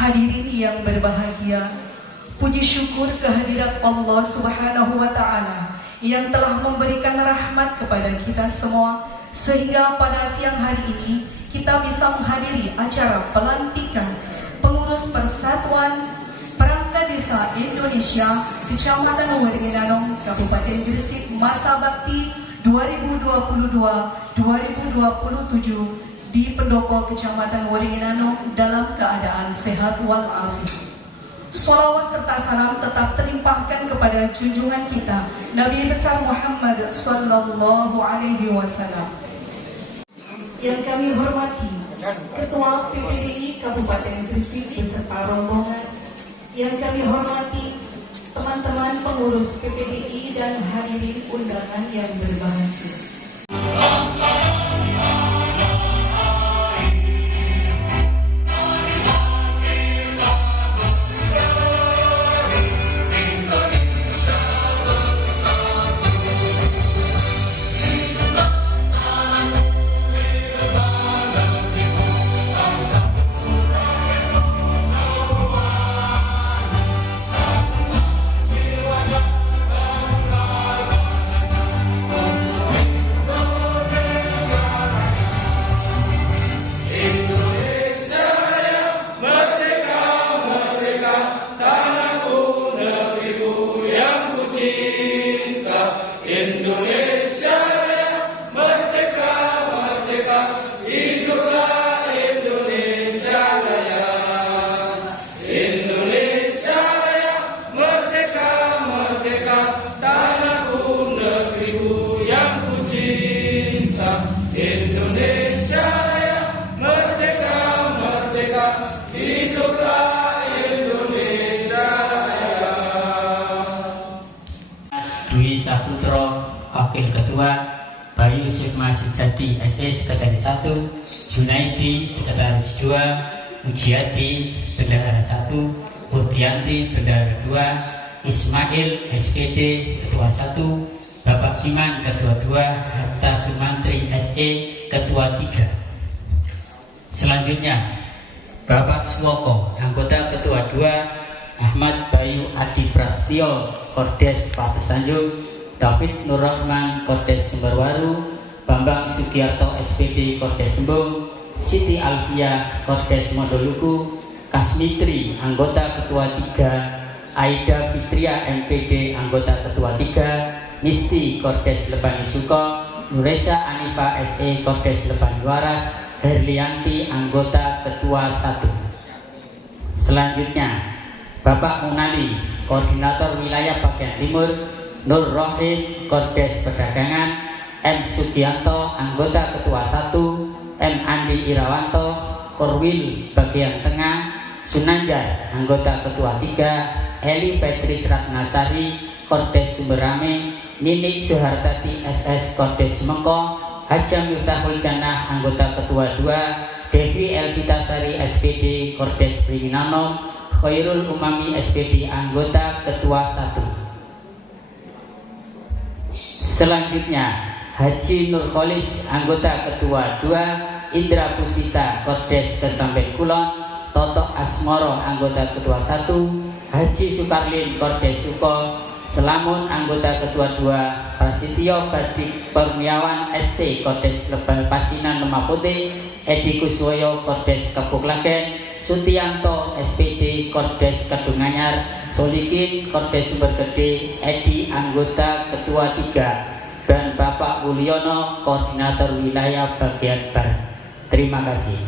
Hadirin yang berbahagia, puji syukur kehadirat Allah Subhanahu wa Ta'ala yang telah memberikan rahmat kepada kita semua, sehingga pada siang hari ini kita bisa menghadiri acara pelantikan pengurus Persatuan Perangkat Desa Indonesia Kecamatan Waringin, Kabupaten Gresik, masa bakti 2022-2027 di Pendopo Kecamatan Waringin dalam keadaan sehat walafiat. Sholawat serta salam tetap terlimpahkan kepada junjungan kita Nabi besar Muhammad Sallallahu Alaihi Wasallam. Yang kami hormati Ketua PPDI Kabupaten Gresik beserta rombongan, yang kami hormati teman-teman pengurus PPDI dan hadirin undangan yang berbahagia. Wakil Ketua, Bayu Sukma Sejati SS Sekretaris 1, Junaidi Sekretaris 2, Mujiati Bendahara 1, Putrianti Bendahara 2, Ismail SPD Ketua 1, Bapak Siman Ketua 2, Hatta Sumantri SE Ketua 3. Selanjutnya Bapak Suwoko Anggota Ketua 2, Ahmad Bayu Adi Prastio Kordes Patesanjo, David Nurrahman Kordes Sumberwaru, Bambang Sugiarto SPD Kordes Sembung, Siti Alfia Kordes Modoluku, Kasmitri Anggota Ketua 3, Aida Fitria MPD Anggota Ketua 3, Misti Kordes Lebani Suko, Nuresa Anifa SE Kordes Lebani Waras, Herlianti Anggota Ketua 1. Selanjutnya Bapak Munali Koordinator Wilayah Bagian Timur, Nur Rohim Kordes Perdagangan, M. Sugianto Anggota Ketua 1, M. Andi Irawanto Korwil Bagian Tengah, Sunanjar Anggota Ketua 3, Eli Petris Ratnasari Kordes Sumberame, Ninik Suhartati SS Kordes Mengko, Haja Miftahul Jannah Anggota Ketua 2, Devi Elvitasari SPD Kordes Priminanom, Khairul Umami SPD Anggota Ketua 1. Selanjutnya Haji Nurholis Anggota Ketua 2, Indra Puspita Kordes Kesamben Kulon, Toto Asmoro Anggota Ketua 1, Haji Sukarlin Kordes Suko, Selamun Anggota Ketua 2, Prasetyo Badik Permiawan ST Kordes Pasinan Lemah Putih, Edi Kuswoyo Kordes Kepuklagen, Sutianto SPD Kordes Kedunganyar, Solikin Kordes Sumbergede, Edi Anggota Ketua 3, dan Bapak Wulyono Koordinator Wilayah Bagian Barat. Terima kasih.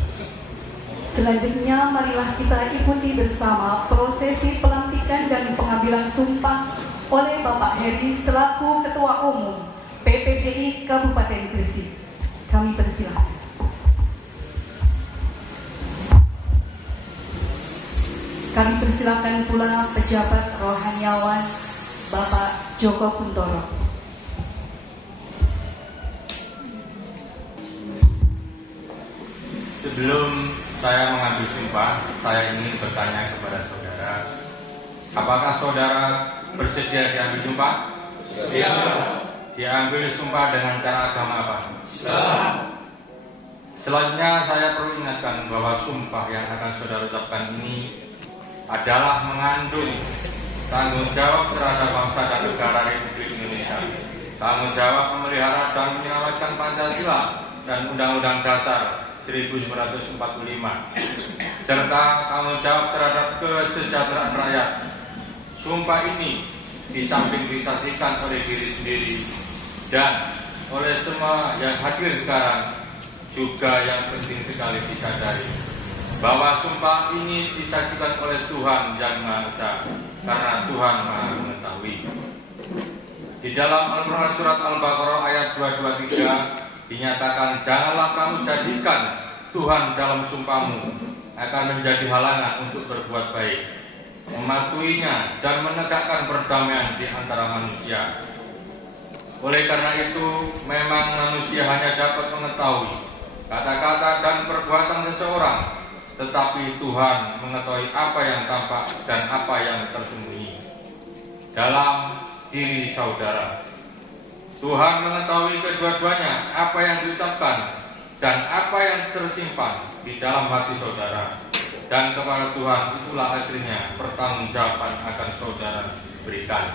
Selanjutnya marilah kita ikuti bersama prosesi pelantikan dan pengambilan sumpah oleh Bapak Heri selaku Ketua Umum PPDI Kabupaten Gresik. Kami persilakan. Kami persilakan pula pejabat rohaniawan Bapak Joko Kuntoro. Sebelum saya mengambil sumpah, saya ingin bertanya kepada saudara, apakah saudara bersedia diambil sumpah? Siap. Diambil sumpah dengan cara agama apa? Islam. Selanjutnya saya perlu ingatkan bahwa sumpah yang akan saudara ucapkan ini adalah mengandung tanggung jawab terhadap bangsa dan negara Republik Indonesia, tanggung jawab memelihara dan menyelamatkan Pancasila dan Undang-Undang Dasar 1945, serta tanggung jawab terhadap kesejahteraan rakyat. Sumpah ini di samping disaksikan oleh diri sendiri dan oleh semua yang hadir sekarang, juga yang penting sekali disadari bahwa sumpah ini disaksikan oleh Tuhan Yang Maha Esa, karena Tuhan Maha mengetahui. Di dalam Al-Quran surat Al-Baqarah ayat 223 dinyatakan, janganlah kamu jadikan Tuhan dalam sumpahmu akan menjadi halangan untuk berbuat baik, mematuhinya dan menegakkan perdamaian di antara manusia. Oleh karena itu, memang manusia hanya dapat mengetahui kata-kata dan perbuatan seseorang, tetapi Tuhan mengetahui apa yang tampak dan apa yang tersembunyi dalam diri saudara. Tuhan mengetahui kedua-duanya, apa yang diucapkan dan apa yang tersimpan di dalam hati saudara. Dan kepada Tuhan itulah akhirnya pertanggungjawaban akan saudara berikan.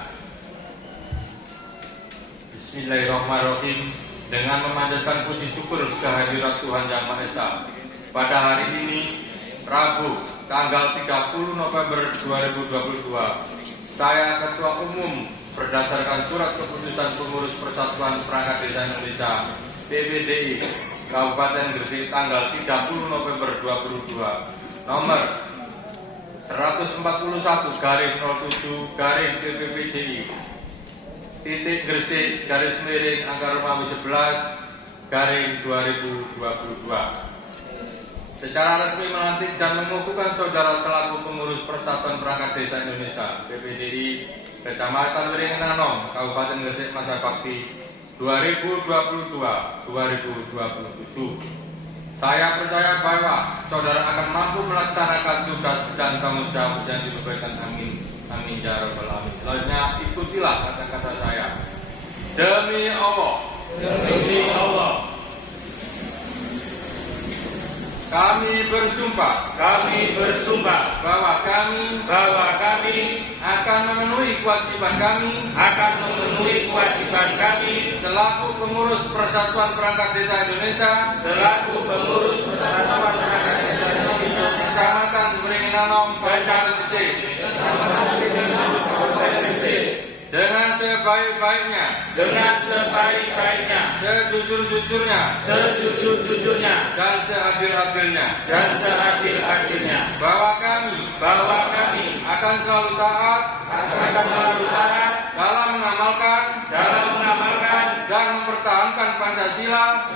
Bismillahirrahmanirrahim. Dengan memanjatkan puji syukur kehadirat Tuhan Yang Maha Esa, pada hari ini, Rabu, tanggal 30 November 2022, saya Ketua Umum berdasarkan surat keputusan pengurus Persatuan Perangkat Desa Indonesia PPDI Kabupaten Gresik tanggal 30 November 2022 nomor 141/07/PPPDI titik Gresik _Romawi 11/2022 secara resmi melantik dan mengukuhkan saudara selaku pengurus Persatuan Perangkat Desa Indonesia PPDI Kecamatan Wiringenanom Kabupaten Gresik masa bakti 2022-2027. Saya percaya bahwa saudara akan mampu melaksanakan tugas dan tanggung jawab yang diberikan. Amin. Amin ya rabbal alamin. Selanjutnya ikutilah kata-kata saya. Demi Allah. Demi Allah. Kami bersumpah bahwa kami akan memenuhi kewajiban kami selaku pengurus Persatuan Perangkat Desa Indonesia Kecamatan Wiringenanom Kabupaten Gresik dengan sebaik-baiknya, sejujur-jujurnya, dan seadil-adilnya, bahwa kami akan selalu taat dalam mengamalkan dan mempertahankan Pancasila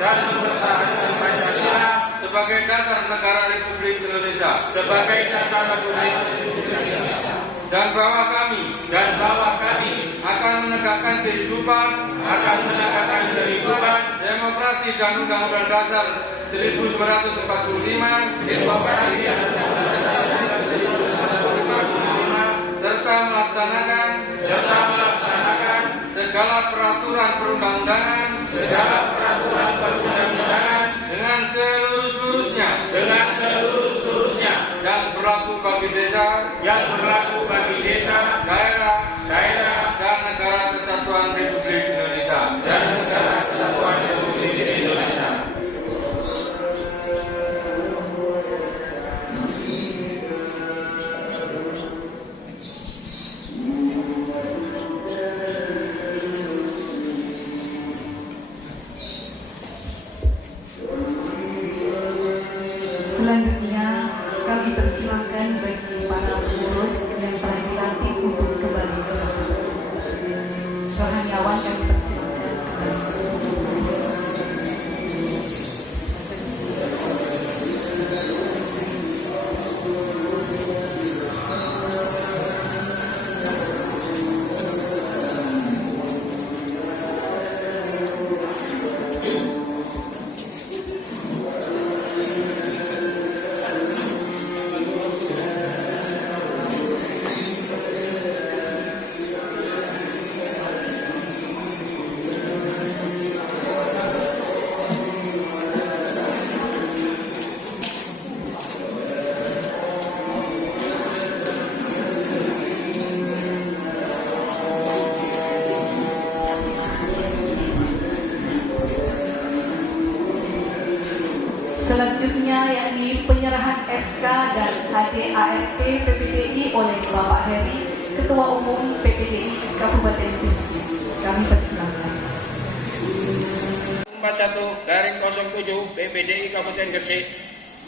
sebagai dasar negara Republik Indonesia, dan bahwa kami akan menegakkan kehidupan demokrasi dan Undang-Undang Dasar 1945 serta melaksanakan segala peraturan perundang-undangan dengan seluruh-seluruhnya yang berlaku bagi desa, daerah, dan negara kesatuan Republik Indonesia. Selanjutnya kami persilakan bagi para pengurus yang telah dilantik untuk kembali ke Rohaniawan, kami persilakan kembali. SK dan HDART PPDI oleh Bapak Heri, Ketua Umum PPDI Kabupaten Gresik. Kami persilakan. 41/07 PPDI Kabupaten Gresik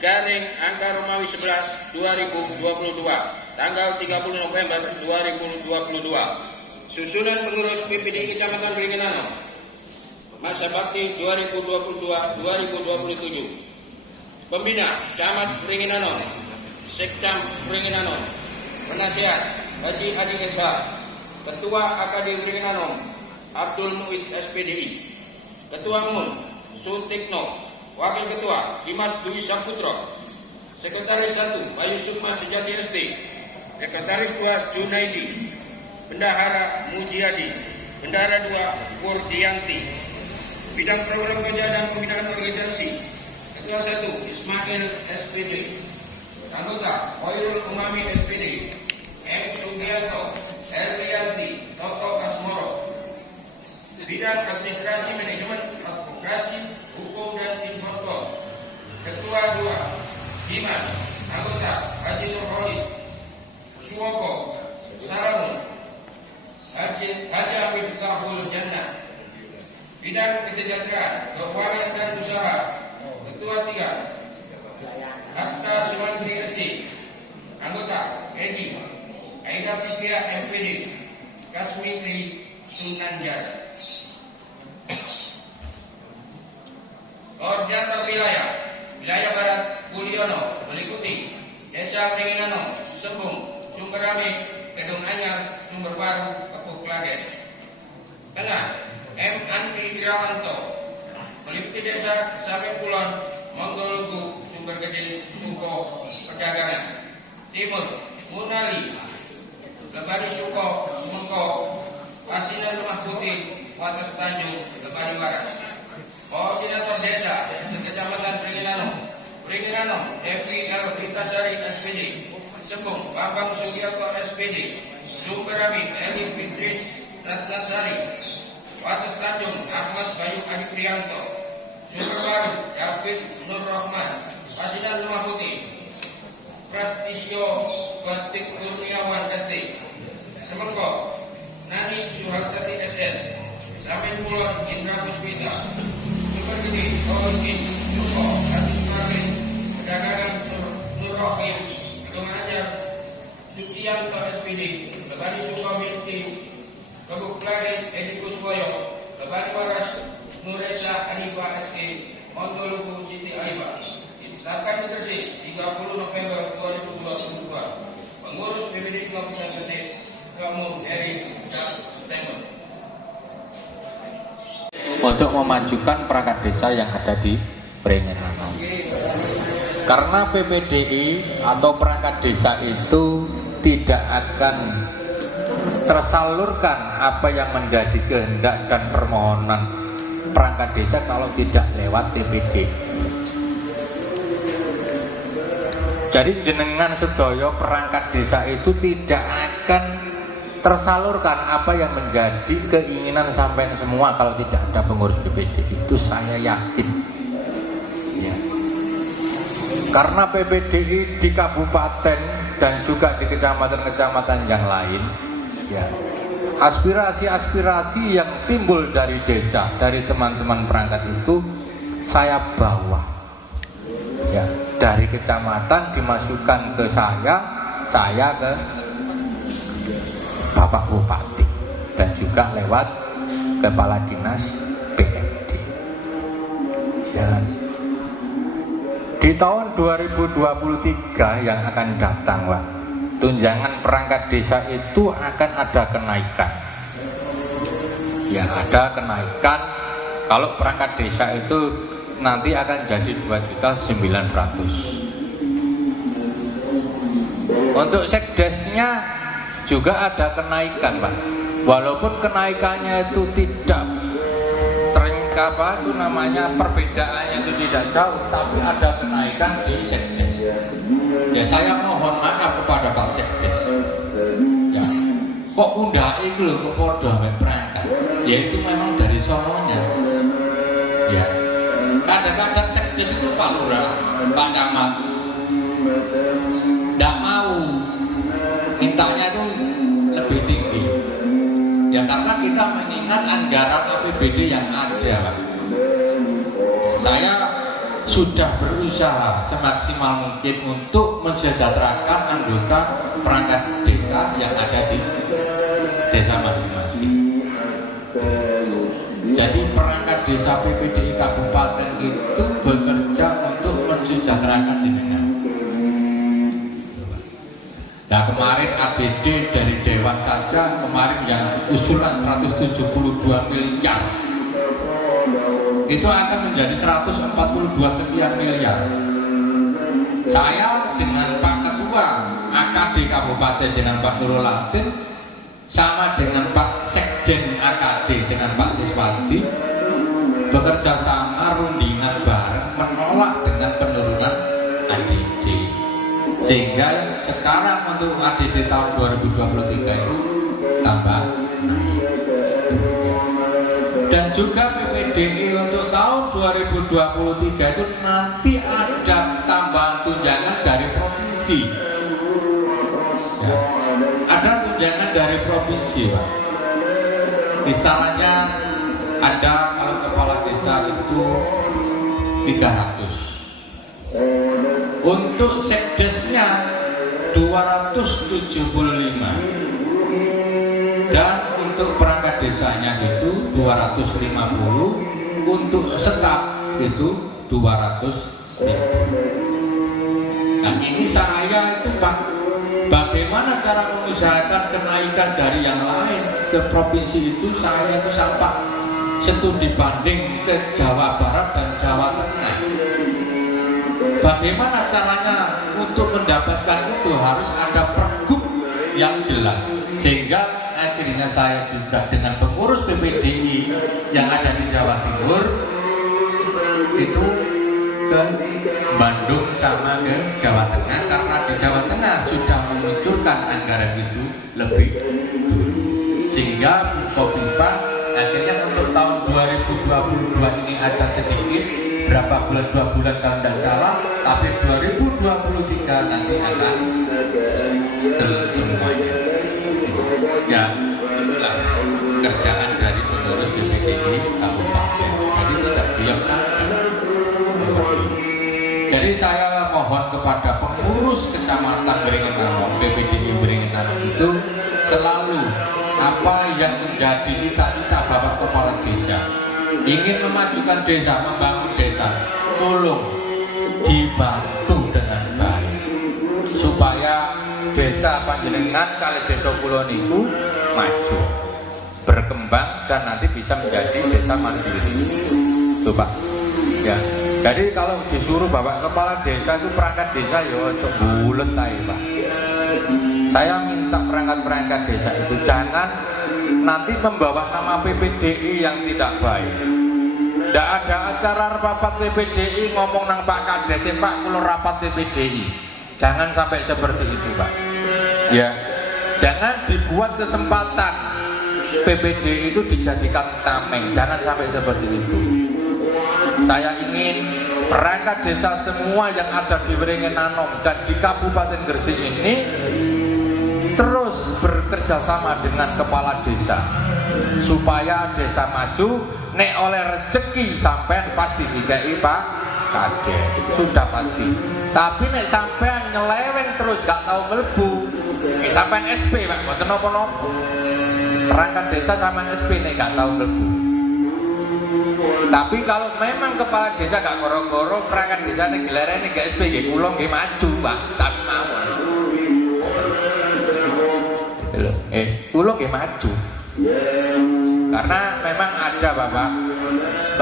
garing angka Romawi 11 2022 tanggal 30 November 2022. Susunan pengurus PPDI Kecamatan Beringin Anom masa bakti 2022-2027. Pembina Camat Beringin Anom, Sekcam Beringin Anom, Penasihat Haji Adi SH, Ketua AKD Beringin Anom Abdul Muid SPDI, Ketua Umum Suntikno, Wakil Ketua Dimas Dwi Saputro, Sekretaris 1 Bayu Sukma Sejati SD, Sekretaris 2 Junaidi, Bendahara Mujiadi, Bendahara 2 Purdianti. Bidang program kerja dan pembinaan organisasi, Ketua 1 Ismail SPD, Anggota Khairul Umami SPD, M. Sugianto, Herlianti, Toto Asmoro. Bidang administrasi manajemen advokasi hukum dan tim kontrol, Ketua 2 Dimas, Anggota Haji Nurholis Suwoko Salamun, Haji Habib Tahul Jannah. Bidang kesejahteraan, keuangan dan usaha, Ketua 3 Hatta Sumantri SD, Anggota Edi Aida Fikia MPD, Kasmitri Sunanjar. Koordinator Wilayah Barat Kuliono meliputi Desa Beringin Anom, Sembung, Sumberami, Kedung Anyar, Sumber Baru, Kepuk Klagen. Tengah M. Andi Irawanto meliputi Desa Samping Kulon, Monggolugu, Sumber Gede, Suko, Perdagangan. Timur Munali, Lebari Suko, Sumengko, Pasinan Rumah Putih, Wates Tanjung, Lebari Waras. Koordinator Desa Kecamatan Beringin Anom, Evi L. Vitasari SPD, Sembung Bambang Sugiarto SPD, Sumberami Eli Fitris Ratnasari, Wates Tanjung Ahmad Bayu Adi Prianto, Sumber Baru David Nur Rahman, Pasinan Rumah Putih Prastisyo Batik Kurniawan SD, Semengko Nani Suhartati SS, Samin Kulon Indra Puspita, Sumber Gede Orin Suko Adi Marin, Perdagangan Nur Rohim, Gedung Anyar Sukianto SPD, Lebani Sukomisti, Kebuk Klagen Edi Kuswoyo, Lebani Waras Nuresa Anifa SK, Montoluku Siti Aliba. Ditetapkan di Gresik 30 November 2022. Pengurus PPD Kabupaten Gresik, Ketua Eri Stempel. Untuk memajukan perangkat desa yang ada di Beringin Anom. Karena PPDI atau perangkat desa itu tidak akan tersalurkan apa yang menjadi kehendak dan permohonan perangkat desa kalau tidak lewat PPD. Jadi dengan sedaya perangkat desa itu tidak akan tersalurkan apa yang menjadi keinginan sampai semua kalau tidak ada pengurus PPD. Itu saya yakin ya. Karena PPDI di kabupaten dan juga di kecamatan-kecamatan yang lain ya, aspirasi-aspirasi yang timbul dari desa, dari teman-teman perangkat itu saya bawa ya, dari kecamatan dimasukkan ke saya ke Bapak Bupati dan juga lewat Kepala Dinas BMD. Dan di tahun 2023 yang akan datang, Pak, tunjangan perangkat desa itu akan ada kenaikan. Ya, ada kenaikan. Kalau perangkat desa itu nanti akan jadi 2.900.000. Untuk sekdesnya juga ada kenaikan, Pak. Walaupun kenaikannya itu tidak perbedaannya itu tidak jauh, tapi ada kenaikan di sekdes. Ya, saya mohon maaf kepada Pak Sekdes. Ya, kok undang itu loh, kok podo sampai perangkat. Ya itu memang dari sononya. Ya, kadang-kadang sekdes itu Pak Lurah, Pak Camat, mintanya itu lebih tinggi. Ya karena kita mengingat anggaran APBD yang ada, Pak. Saya sudah berusaha semaksimal mungkin untuk mensejahterakan anggota perangkat desa yang ada di desa masing-masing. Jadi perangkat desa PPDI Kabupaten itu bekerja untuk mensejahterakan jenengan. Nah kemarin ADD dari Dewan saja kemarin yang usulan 172 miliar itu akan menjadi 142 sekian miliar. Saya dengan Pak Ketua AKD Kabupaten dengan Pak Nurul Latin sama dengan Pak Sekjen AKD dengan Pak Siswadi bekerja sama rundingan bareng menolak dengan penurunan ADD. Sehingga sekarang untuk ADD tahun 2023 itu tambah naik. Dan juga PPDI untuk tahun 2023 itu nanti ada tambahan tunjangan dari provinsi. Ya. Ada tunjangan dari provinsi, Pak. Misalnya ada kalau kepala desa itu 300. Untuk sekdesnya 275 dan untuk perangkat desanya itu 250, untuk staf itu 200.000. Nah ini saya itu Pak, bagaimana cara mengusahakan kenaikan dari yang lain ke provinsi itu saya itu sampai studi banding ke Jawa Barat dan Jawa Tengah. Bagaimana caranya untuk mendapatkan itu harus ada pergub yang jelas. Sehingga akhirnya saya juga dengan pengurus PPDI yang ada di Jawa Timur itu ke Bandung sama ke Jawa Tengah, karena di Jawa Tengah sudah mengucurkan anggaran itu lebih dulu. Sehingga Kofifa akhirnya untuk tahun 2022 ini ada sedikit, berapa bulan, 2 bulan kalau tidak salah, tapi 2023 nanti akan semuanya. Ya, itulah kerjaan dari pengurus PPDI Kabupaten. Jadi tidak diam saja. Jadi saya mohon kepada pengurus kecamatan Beringin-Anom, PPDI Beringin-Anom itu selalu apa yang menjadi cita-cita Bapak Kepala Desa, ingin memajukan desa, membangun desa, tolong dibantu dengan baik supaya desa panjenengan kali desa kula niku maju, berkembang dan nanti bisa menjadi desa mandiri. Tuh Pak. Ya. Jadi kalau disuruh Bapak Kepala Desa itu perangkat desa ya ojo bulet ae, Pak. Saya minta perangkat-perangkat desa itu jangan nanti membawa nama PPDI yang tidak baik. Tidak ada acara rapat PPDI ngomong nang Pak Kades, Pak kula rapat PPDI. Jangan sampai seperti itu, Pak. Ya. Jangan dibuat kesempatan PPDI itu dijadikan tameng. Jangan sampai seperti itu. Saya ingin perangkat desa semua yang ada di Beringin-Anom dan di Kabupaten Gresik ini terus bekerja sama dengan kepala desa supaya desa maju. Nek oleh rezeki sampean pasti dikai Pak Kades, sudah pasti. Tapi nek sampean nyeleweng terus gak tahu mlebu, sampean SP Pak, mboten napa-napa. Perangkat desa sama SP nek gak tahu mlebu. Tapi kalau memang kepala desa gak goro-goro, perangkat desa ning gelarene gak SP nggih kula nggih maju, Pak. Sami mawon. Kula nggih maju. Karena memang ada Bapak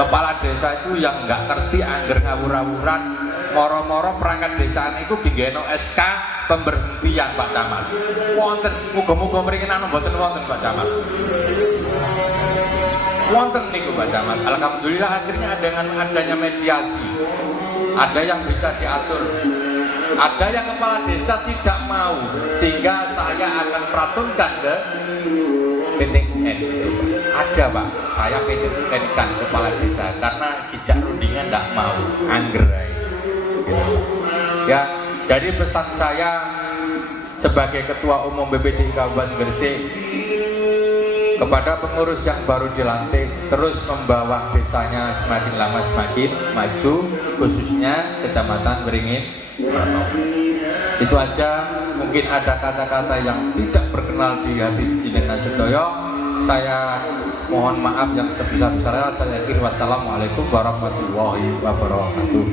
kepala desa itu yang nggak ngerti angger ngawur-awuran, moro-moro perangkat desa niku digeno SK pemberhentian Pak Camat. Wonten muga-muga Beringin-Anom mboten wonten Pak Camat. Wonten niku Pak Camat. Alhamdulillah akhirnya dengan adanya mediasi ada yang bisa diatur. Ada yang kepala desa tidak mau, sehingga saya akan peraturkan ke PTUN. Ada Pak, saya PTUN kan kepala desa karena kijak rundingan tidak mau angger. Ya, Jadi pesan saya sebagai Ketua Umum BPDI Kabupaten Gresik kepada pengurus yang baru dilantik, terus membawa desanya semakin lama semakin maju, khususnya Kecamatan Beringin Nanom. Itu aja. Mungkin ada kata-kata yang tidak berkenan di hati jenengan sedaya. Saya mohon maaf yang sebesar-besarnya. Saya akhiri, wassalamualaikum warahmatullahi wabarakatuh.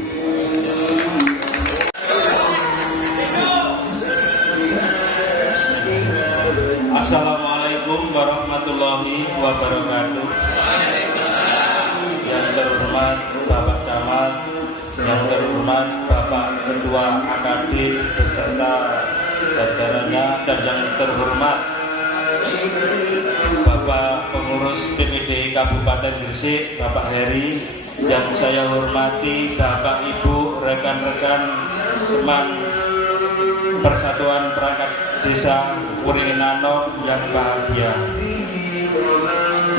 Assalamualaikum warahmatullahi wabarakatuh. Yang terhormat Bapak Camat, yang terhormat Bapak Ketua AKD beserta jajarannya, dan yang terhormat Bapak Pengurus PPDI Kabupaten Gresik, Bapak Heri, yang saya hormati Bapak Ibu, rekan-rekan teman Persatuan Perangkat Desa Beringin Nanom yang bahagia.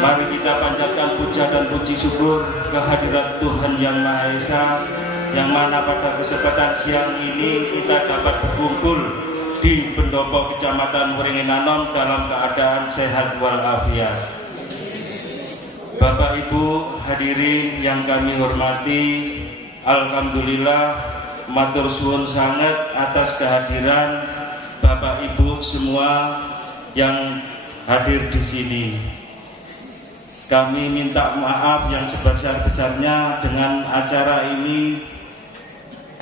Mari kita panjatkan puja dan puji syukur kehadirat Tuhan Yang Maha Esa, yang mana pada kesempatan siang ini kita dapat berkumpul di pendopo Kecamatan Beringin Nanom dalam keadaan sehat walafiat. Bapak Ibu hadirin yang kami hormati, alhamdulillah matur suwun sangat atas kehadiran Bapak Ibu semua yang hadir di sini. Kami minta maaf yang sebesar-besarnya dengan acara ini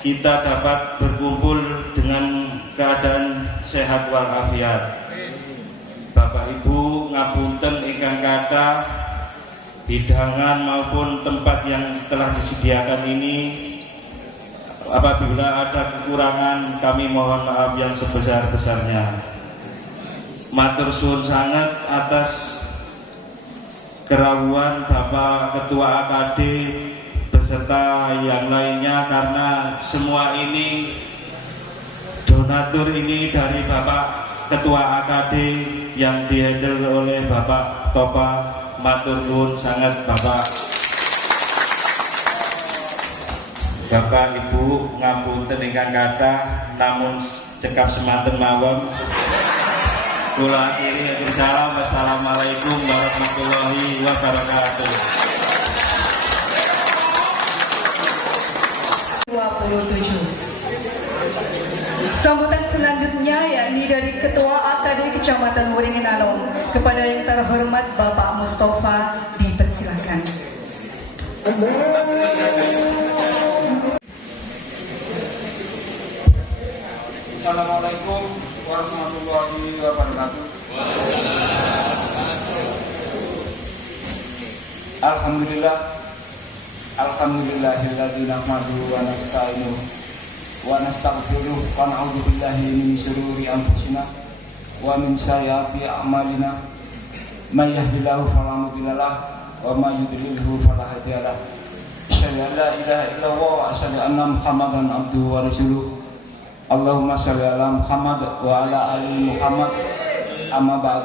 kita dapat berkumpul dengan keadaan sehat walafiat. Bapak Ibu ngapunten ingkang kathah, hidangan maupun tempat yang telah disediakan ini, apabila ada kekurangan kami mohon maaf yang sebesar-besarnya. Matur suwun sangat atas kerawuan Bapak Ketua AKD beserta yang lainnya, karena semua ini donatur ini dari Bapak Ketua AKD yang dihandle oleh Bapak Topa. Matur nuwun sangat Bapak. Bapak Ibu ngapunten ingkang kathah, namun cekap semanten mawon. Kula akhiri, salam. Wassalamualaikum warahmatullahi wabarakatuh. 27. Sambutan selanjutnya yakni dari Ketua AKD Kecamatan Beringin Nanom kepada yang terhormat Bapak Mustafa, dipersilakan. Assalamualaikum warahmatullahi wabarakatuh. Alhamdulillahilladzi nahmaduhu wa nasta'inuhu wa nastaghfiruh wa na'udzu billahi min shururi anfusina wa min sayyiati a'malina. May yahdihillahu fala mudilla lahu wa may yudlilhu fala hadiya lahu. Asyhadu an la ilaha illallah wa asyhadu anna Muhammadan abduhu wa rasuluh. Allahumma sholli ala Muhammad wa ala ali Muhammad. Amma ba'd.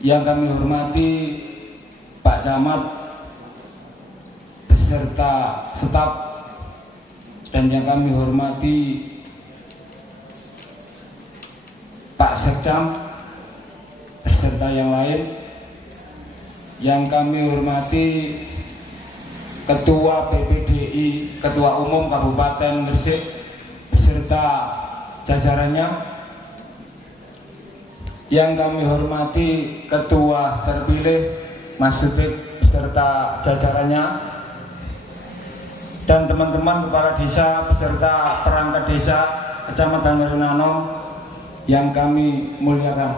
Yang kami hormati Pak Camat beserta staf, dan yang kami hormati Pak Sekcam beserta yang lain, yang kami hormati Ketua PPDI, Ketua Umum Kabupaten Gresik beserta jajarannya, yang kami hormati Ketua terpilih Mas Subik beserta jajarannya, dan teman-teman kepala desa beserta perangkat desa Kecamatan Beringin Nanom yang kami muliakan.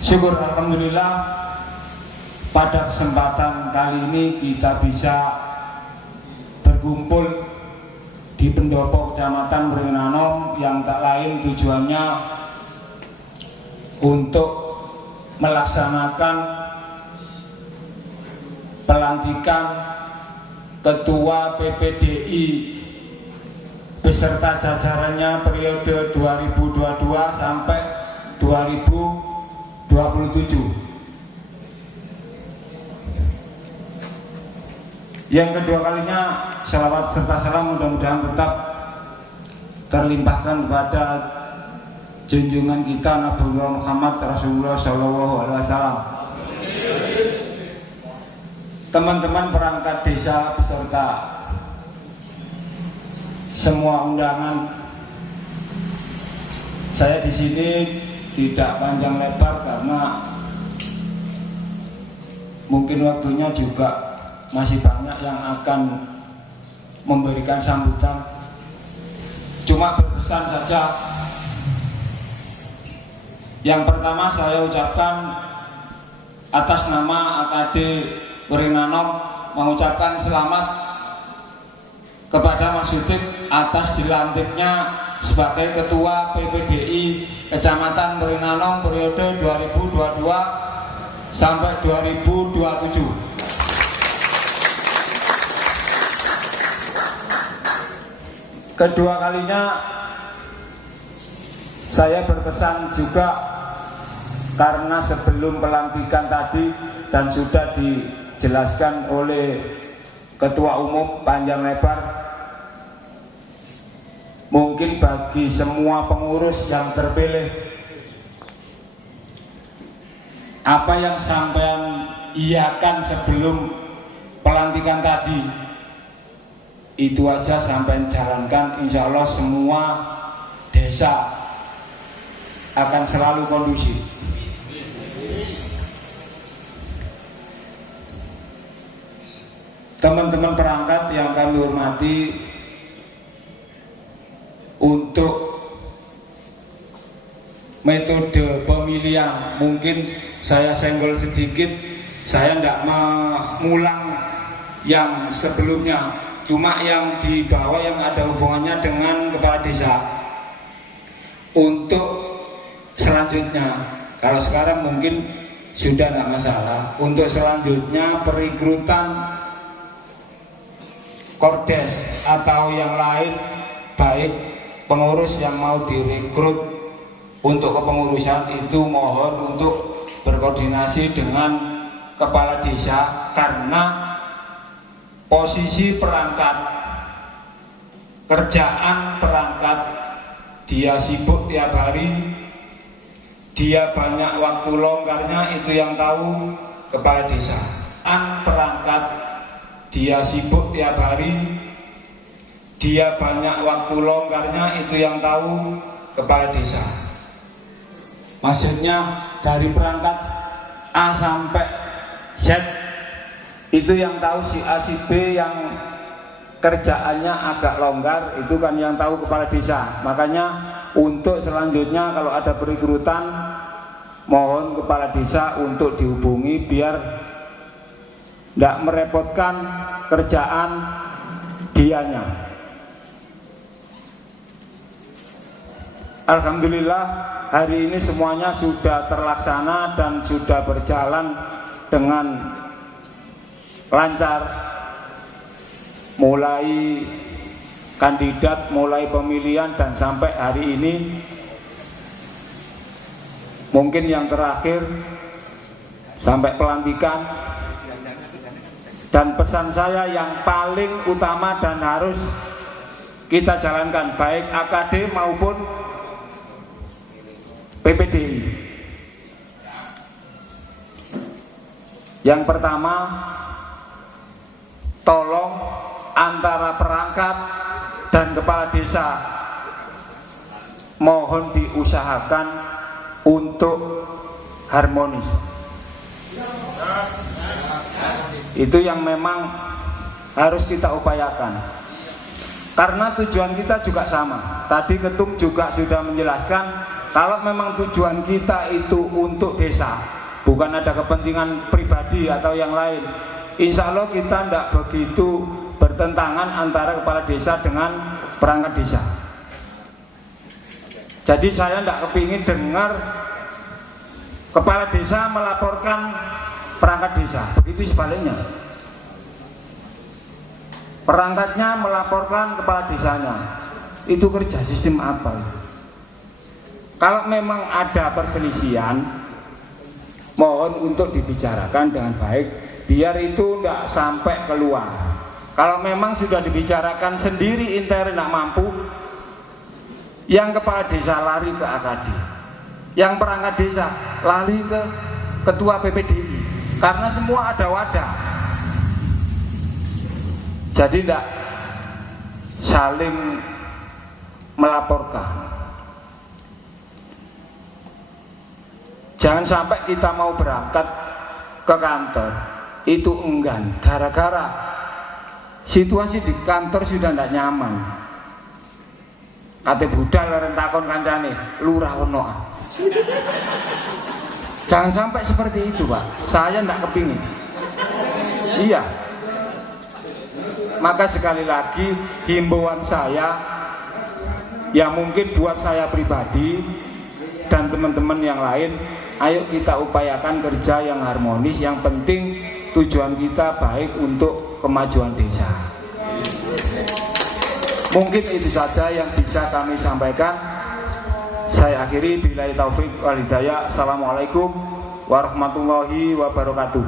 Syukur alhamdulillah pada kesempatan kali ini kita bisa berkumpul di pendopo Kecamatan Beringin Nanom yang tak lain tujuannya untuk melaksanakan pelantikan Ketua PPDI beserta jajarannya periode 2022 sampai 2027. Yang kedua kalinya salawat serta salam mudah-mudahan tetap terlimpahkan kepada junjungan kita Nabi Muhammad Rasulullah Shallallahu Alaihi Wasallam. Teman-teman perangkat desa beserta semua undangan, saya di sini tidak panjang lebar karena mungkin waktunya juga masih banyak yang akan memberikan sambutan. Cuma berpesan saja. Yang pertama saya ucapkan atas nama AKD Weringanom mengucapkan selamat kepada Mas Yudik atas dilantiknya sebagai Ketua PPDI Kecamatan Weringanom periode 2022 sampai 2027. Kedua kalinya saya berkesan juga karena sebelum pelantikan tadi dan sudah dijelaskan oleh Ketua Umum panjang lebar, mungkin bagi semua pengurus yang terpilih, apa yang sampean iakan sebelum pelantikan tadi itu aja sampean jalankan, insya Allah semua desa akan selalu kondusif. Teman-teman perangkat yang kami hormati, untuk metode pemilihan mungkin saya senggol sedikit, saya tidak mengulang yang sebelumnya, cuma yang di bawah yang ada hubungannya dengan kepala desa. Untuk selanjutnya, kalau sekarang mungkin sudah tidak masalah, untuk selanjutnya perekrutan Kordes atau yang lain, baik pengurus yang mau direkrut untuk kepengurusan itu mohon untuk berkoordinasi dengan kepala desa, karena posisi perangkat, kerjaan perangkat, dia sibuk tiap hari, dia banyak waktu longgarnya, itu yang tahu kepala desa. Perangkat dia sibuk tiap hari, dia banyak waktu longgarnya, itu yang tahu kepala desa. Maksudnya dari perangkat A sampai Z itu yang tahu si A si B, yang kerjaannya agak longgar itu kan yang tahu kepala desa. Makanya untuk selanjutnya kalau ada perekrutan, mohon kepala desa untuk dihubungi biar tidak merepotkan kerjaan dianya. Alhamdulillah hari ini semuanya sudah terlaksana dan sudah berjalan dengan lancar, mulai kandidat, mulai pemilihan dan sampai hari ini. Mungkin yang terakhir sampai pelantikan. Dan pesan saya yang paling utama dan harus kita jalankan, baik AKD maupun PPDI. Yang pertama, tolong antara perangkat dan kepala desa mohon diusahakan untuk harmonis. Itu yang memang harus kita upayakan, karena tujuan kita juga sama. Tadi Ketum juga sudah menjelaskan, kalau memang tujuan kita itu untuk desa, bukan ada kepentingan pribadi atau yang lain, insya Allah kita tidak begitu bertentangan antara kepala desa dengan perangkat desa. Jadi saya tidak kepingin dengar kepala desa melaporkan perangkat desa, begitu sebaliknya. Perangkatnya melaporkan kepala desanya. Itu kerja sistem apa? Kalau memang ada perselisihan, mohon untuk dibicarakan dengan baik, biar itu tidak sampai keluar. Kalau memang sudah dibicarakan sendiri intern tidak mampu, yang kepala desa lari ke AKD, yang perangkat desa lari ke ketua PPDI, karena semua ada wadah. Jadi tidak saling melaporkan. Jangan sampai kita mau berangkat ke kantor itu enggan gara-gara situasi di kantor sudah tidak nyaman. Kate budal leren takon kancane, lurah ono. Jangan sampai seperti itu, Pak. Saya tidak kepingin. Iya. Maka sekali lagi himbauan saya, ya mungkin buat saya pribadi dan teman-teman yang lain, ayo kita upayakan kerja yang harmonis. Yang penting tujuan kita baik untuk kemajuan desa. Mungkin itu saja yang bisa kami sampaikan. Saya akhiri, billahi taufik wal hidayah. Assalamualaikum warahmatullahi wabarakatuh.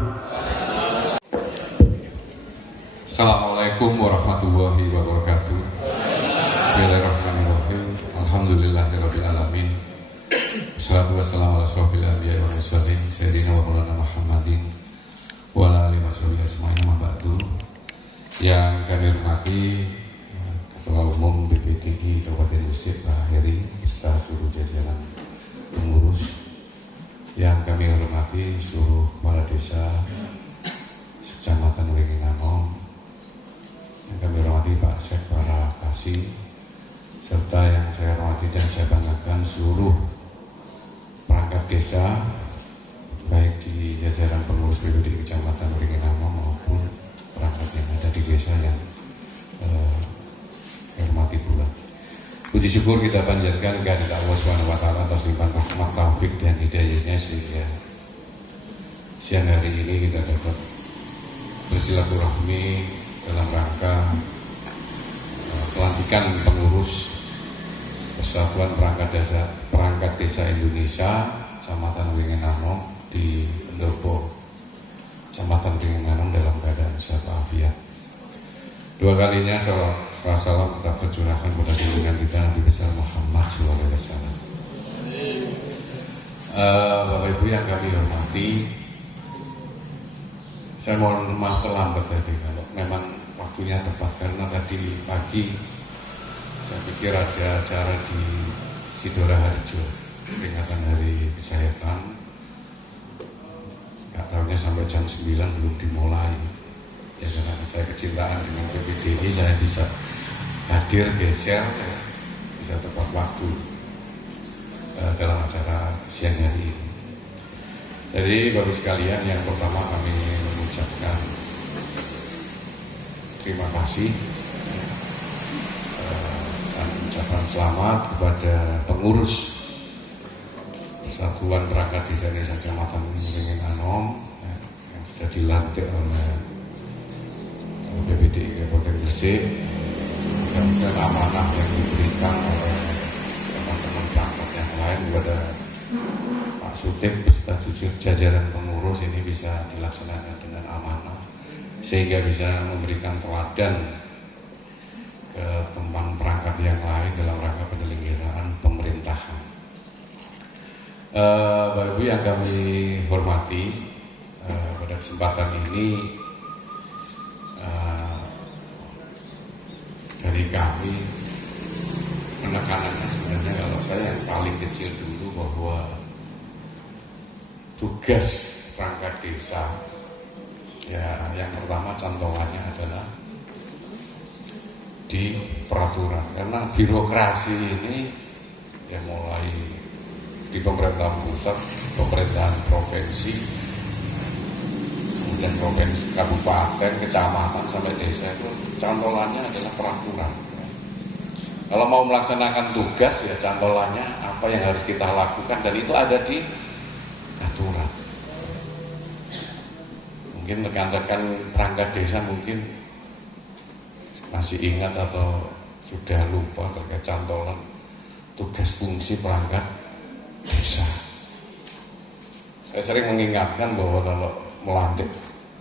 Assalamualaikum warahmatullahi wabarakatuh. Bismillahirrahmanirrahim. Alhamdulillahirabbil alamin. Wassalatu wassalamu ala asyrofil anbiya'i wal mursalin sayyidina wa maulana Muhammadin wa ala alihi washabihi ajmain, amma ba'du. Yang kami hormati Ketua Umum BPDI Kabupaten Gresik Pak Heri beserta seluruh jajaran pengurus, yang kami hormati seluruh kepala desa Kecamatan Wringin Anom, yang kami hormati Pak Syekh para Kasih, serta yang saya hormati dan saya banggakan seluruh perangkat desa baik di jajaran pengurus BPDI Kecamatan Wringin Anom maupun perangkat yang ada di desa yang hormati pula. Puji syukur kita panjatkan kehadirat Allah Subhanahu wa taala atas limpahan rahmat, taufik dan hidayahnya sehingga siang hari ini kita dapat bersilaturahmi dalam rangka pelantikan pengurus Persatuan Perangkat Desa Indonesia Kecamatan Wringin Anom di Pendopo Kecamatan Wringin Anom dalam keadaan sehat walafiat. Dua kalinya salam tetap tercurahkan pada junjungan kita Nabi besar Muhammad SAW. Bapak Ibu yang kami hormati, saya mohon maaf terlambat tadi kalau memang waktunya tepat, karena tadi pagi saya pikir ada acara di Sidoarjo peringatan Hari Kesehatan. Nggak tahunya sampai jam 9 belum dimulai. Ya, karena saya kecintaan dengan PPDI, saya bisa hadir, geser, ya, bisa tepat waktu dalam acara siang hari ini. Jadi Bapak sekalian, yang pertama kami mengucapkan terima kasih dan ucapan selamat kepada pengurus Persatuan Perangkat Desa Kecamatan Wringin Anom yang sudah dilantik oleh BPDI Kabupaten Gresik. Mudah-mudahan amanah yang diberikan oleh teman-teman perangkat yang lain kepada Pak Sutik beserta jajaran pengurus ini bisa dilaksanakan dengan amanah, sehingga bisa memberikan teladan ke teman perangkat yang lain dalam rangka penyelenggaraan pemerintahan. Bapak Ibu yang kami hormati, pada kesempatan ini dari kami penekanannya sebenarnya, kalau saya yang paling kecil dulu, bahwa tugas perangkat desa ya yang pertama cantolannya adalah di peraturan, karena birokrasi ini ya mulai di pemerintahan pusat, pemerintahan provinsi, kemudian provinsi, kabupaten, kecamatan sampai desa, itu cantolannya adalah peraturan. Kalau mau melaksanakan tugas ya cantolannya apa yang harus kita lakukan, dan itu ada di aturan. Mungkin rekan-rekan perangkat desa mungkin masih ingat atau sudah lupa terkait cantolan tugas fungsi perangkat desa. Saya sering mengingatkan bahwa kalau melantik,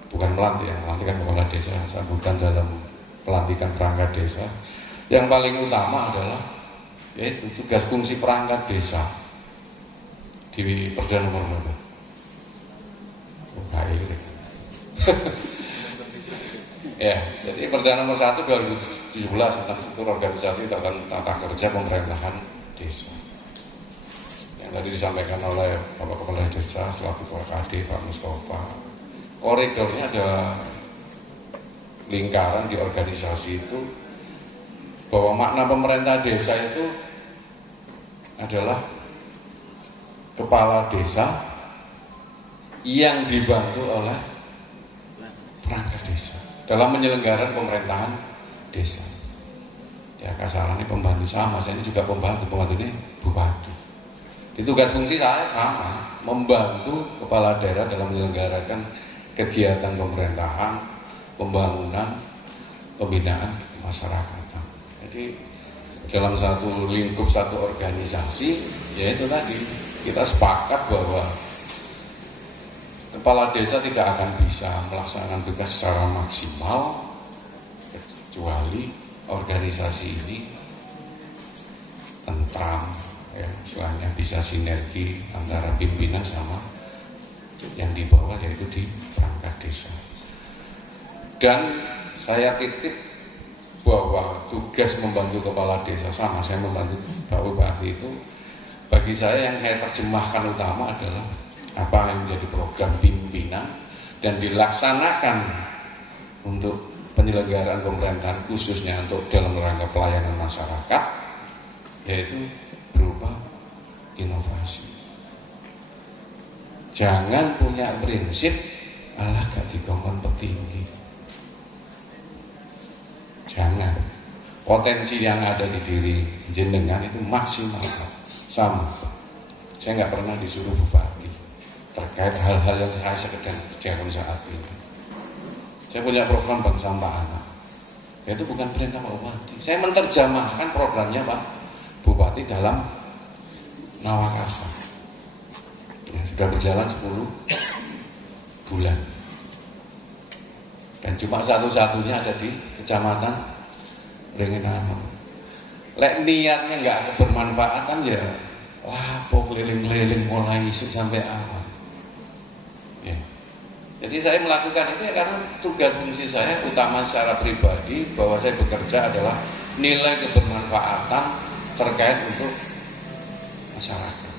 bukan melantik, yang melantik kan kepala desa, sambutan dalam pelantikan perangkat desa. Yang paling utama adalah yaitu tugas fungsi perangkat desa di Perda nomor berapa? Ya, jadi Perda nomor 1 2017 tentang struktur organisasi dan tata kerja pemerintahan desa. Yang tadi disampaikan oleh Bapak Kepala Desa selaku Ketua KD Pak Mustafa. Koridornya ada lingkaran di organisasi itu bahwa makna pemerintah desa itu adalah kepala desa yang dibantu oleh perangkat desa dalam penyelenggaraan pemerintahan desa. Ya kasarannya pembantu sama, saya ini juga pembantu ini bupati. Di tugas fungsi saya sama, membantu kepala daerah dalam menyelenggarakan kegiatan pemerintahan, pembangunan, pembinaan masyarakat. Jadi dalam satu lingkup, satu organisasi, yaitu tadi kita sepakat bahwa kepala desa tidak akan bisa melaksanakan tugas secara maksimal kecuali organisasi ini tentram, ya, istilahnya bisa sinergi antara pimpinan sama yang di bawah, yaitu di perangkat desa. Dan saya titip bahwa tugas membantu kepala desa sama saya membantu Pak Bupati itu, bagi saya yang saya terjemahkan utama adalah apa yang menjadi program pimpinan dan dilaksanakan untuk penyelenggaraan pemerintahan khususnya untuk dalam rangka pelayanan masyarakat, yaitu berupa inovasi. Jangan punya prinsip alah gak dikongkon petinggi. Jangan. Potensi yang ada di diri jenengan itu maksimal. Sama. Saya nggak pernah disuruh bupati terkait hal-hal yang saya sedang kerjakan saat ini. Saya punya program bank sampah anak. Itu bukan perintah Pak Bupati. Saya menerjemahkan programnya Pak Bupati dalam Nawakasa. Ya, sudah berjalan 10 bulan. Dan cuma satu-satunya ada di Kecamatan Ringinano. Lek niatnya nggak bermanfaat kan ya lapo keliling-keliling mulai isuk sampai awal. Ya. Jadi saya melakukan itu ya karena tugas fungsi saya utama secara pribadi bahwa saya bekerja adalah nilai kebermanfaatan terkait untuk masyarakat.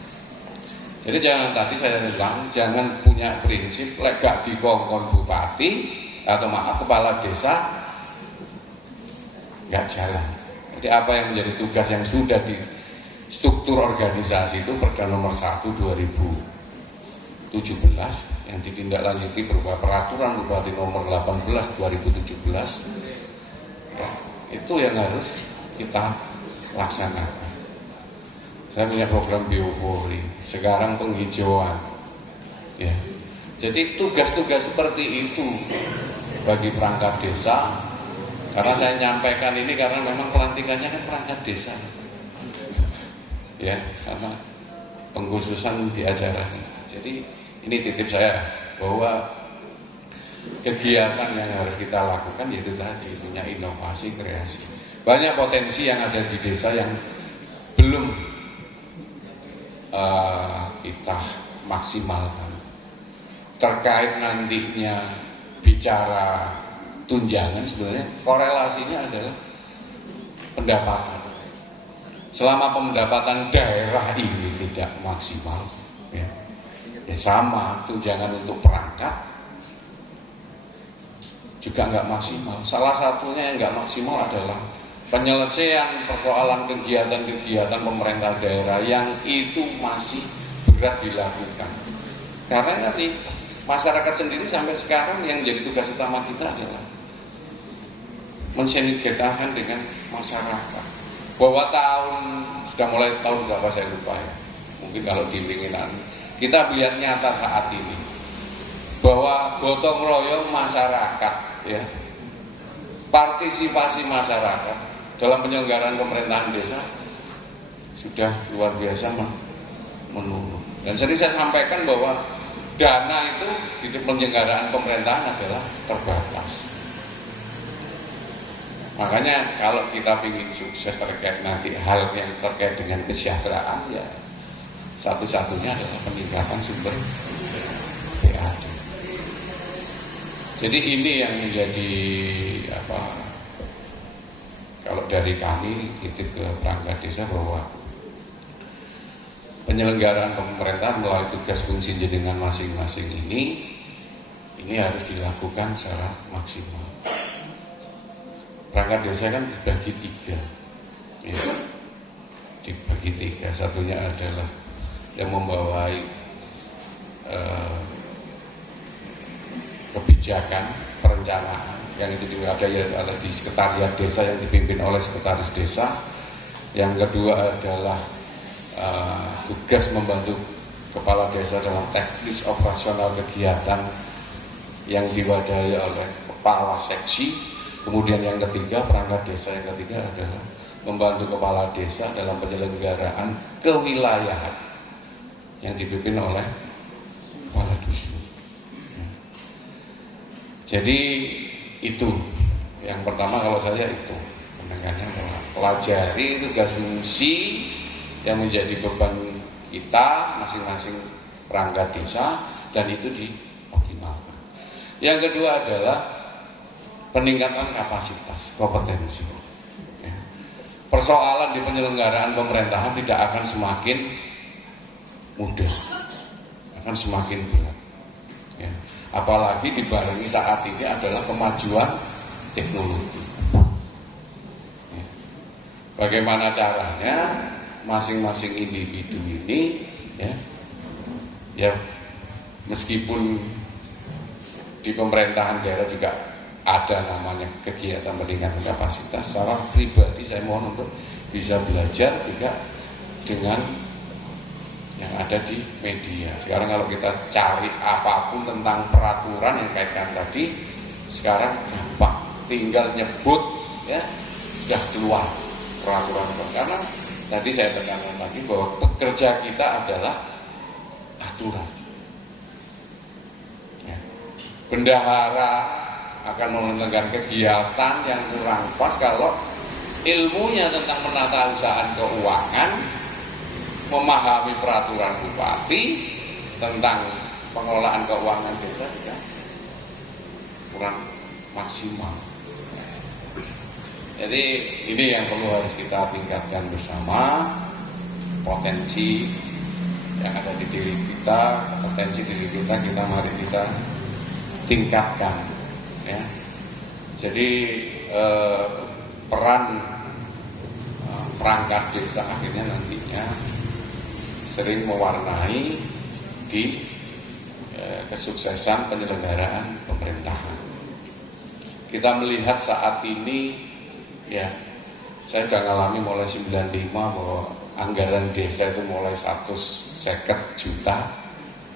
Jadi jangan tadi saya bilang jangan punya prinsip lek gak dikongkon bupati atau maaf kepala desa nggak jalan. Jadi apa yang menjadi tugas yang sudah di struktur organisasi itu Perda nomor 1 2017 yang ditindaklanjuti berupa peraturan Bupati nomor 18 2017 ya, itu yang harus kita laksanakan. Saya punya program biopori, sekarang penghijauan ya. Jadi tugas-tugas seperti itu bagi perangkat desa, karena saya nyampaikan ini karena memang pelantikannya kan perangkat desa ya, karena pengkhususan di acara ini. Jadi ini titip saya bahwa kegiatan yang harus kita lakukan yaitu tadi punya inovasi, kreasi. Banyak potensi yang ada di desa yang belum kita maksimalkan. Terkait nantinya bicara tunjangan, sebenarnya korelasinya adalah pendapatan. Selama pendapatan daerah ini tidak maksimal, ya sama tunjangan untuk perangkat juga nggak maksimal. Salah satunya yang nggak maksimal adalah penyelesaian persoalan kegiatan-kegiatan pemerintah daerah yang itu masih berat dilakukan. Karena nanti masyarakat sendiri sampai sekarang yang jadi tugas utama kita adalah mensinergikan dengan masyarakat. Bahwa sudah mulai tahun berapa saya lupa ya. Mungkin kalau diinginkan kita lihat nyata saat ini bahwa gotong royong masyarakat ya, partisipasi masyarakat dalam penyelenggaraan pemerintahan desa sudah luar biasa menurun. Dan sering saya sampaikan bahwa dana itu di penyelenggaraan pemerintahan adalah terbatas. Makanya kalau kita ingin sukses terkait nanti hal yang terkait dengan kesejahteraan, ya satu-satunya adalah peningkatan sumber PAD. Jadi ini yang menjadi kalau dari kami itu ke perangkat desa bahwa penyelenggaraan pemerintahan melalui tugas fungsi jaringan masing-masing ini harus dilakukan secara maksimal. Perangkat desa kan dibagi tiga, ya. Dibagi tiga. Satunya adalah yang membawai kebijakan perencanaan, yang itu juga ada di sekretariat desa yang dipimpin oleh sekretaris desa. Yang kedua adalah tugas membantu kepala desa dalam teknis operasional kegiatan yang diwadahi oleh kepala seksi. Kemudian yang ketiga, perangkat desa yang ketiga adalah membantu kepala desa dalam penyelenggaraan kewilayahan yang dipimpin oleh kepala dusun. Jadi itu yang pertama kalau saya itu mendengarnya bahwa pelajari tugas fungsi yang menjadi beban kita masing-masing perangkat desa dan itu dioptimalkan. Yang kedua adalah peningkatan kapasitas, kompetensi. Persoalan di penyelenggaraan pemerintahan tidak akan semakin mudah, akan semakin berat. Ya. Apalagi dibarengi saat ini adalah kemajuan teknologi. Ya. Bagaimana caranya masing-masing individu ini, ya meskipun di pemerintahan daerah juga ada namanya kegiatan peningkatan kapasitas, secara pribadi saya mohon untuk bisa belajar juga dengan yang ada di media. Sekarang kalau kita cari apapun tentang peraturan yang kaitkan tadi, sekarang gampang, tinggal nyebut ya sudah keluar peraturan. Karena tadi saya tekankan lagi bahwa pekerja kita adalah aturan. Ya. Bendahara akan menyelenggarakan kegiatan yang kurang pas kalau ilmunya tentang penata usahaan keuangan, memahami peraturan bupati tentang pengelolaan keuangan desa juga kurang maksimal. Jadi ini yang perlu harus kita tingkatkan bersama, potensi yang ada di diri kita, kompetensi diri kita mari kita tingkatkan. Ya. Jadi peran perangkat desa akhirnya nantinya sering mewarnai di kesuksesan penyelenggaraan pemerintahan. Kita melihat saat ini, ya saya sudah mengalami mulai 95 bahwa anggaran desa itu mulai 150 juta.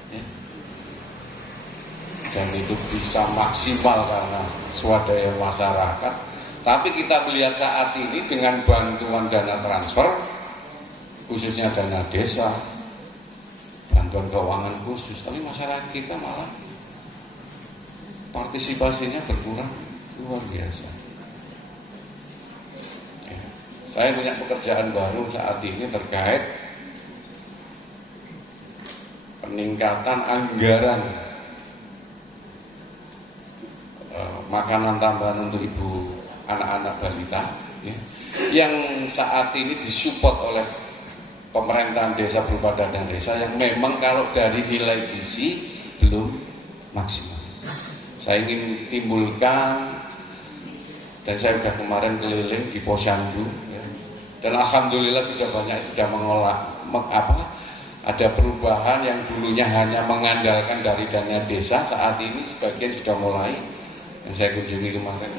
Ya. Dan itu bisa maksimal karena swadaya masyarakat. Tapi kita melihat saat ini dengan bantuan dana transfer, khususnya dana desa, bantuan keuangan khusus, tapi masyarakat kita malah partisipasinya berkurang luar biasa. Ya. Saya punya pekerjaan baru saat ini terkait peningkatan anggaran makanan tambahan untuk ibu anak-anak balita, ya, yang saat ini disupport oleh pemerintahan desa berupa dana desa yang memang kalau dari nilai gizi belum maksimal. Saya ingin timbulkan, dan saya sudah kemarin keliling di Posyandu, ya, dan alhamdulillah sudah banyak sudah ada perubahan yang dulunya hanya mengandalkan dari dana desa, saat ini sebagian sudah mulai. Yang saya kunjungi kemarin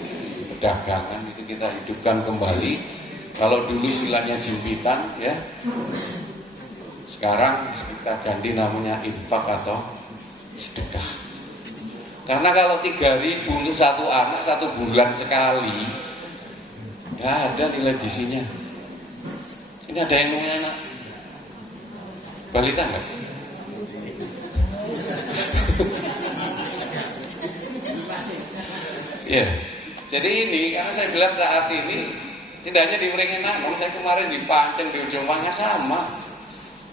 pedagangan itu kita hidupkan kembali. Kalau dulu istilahnya jimpitan, ya, sekarang kita ganti namanya infak atau sedekah. Karena kalau 3.000 untuk satu anak 1 bulan sekali, nggak ada nilai gizinya. Ini ada yang punya anak balita nggak? Ya, Jadi ini karena saya bilang saat ini tidak hanya di Wringin, saya kemarin di Pancen, di Ujung Mangga sama.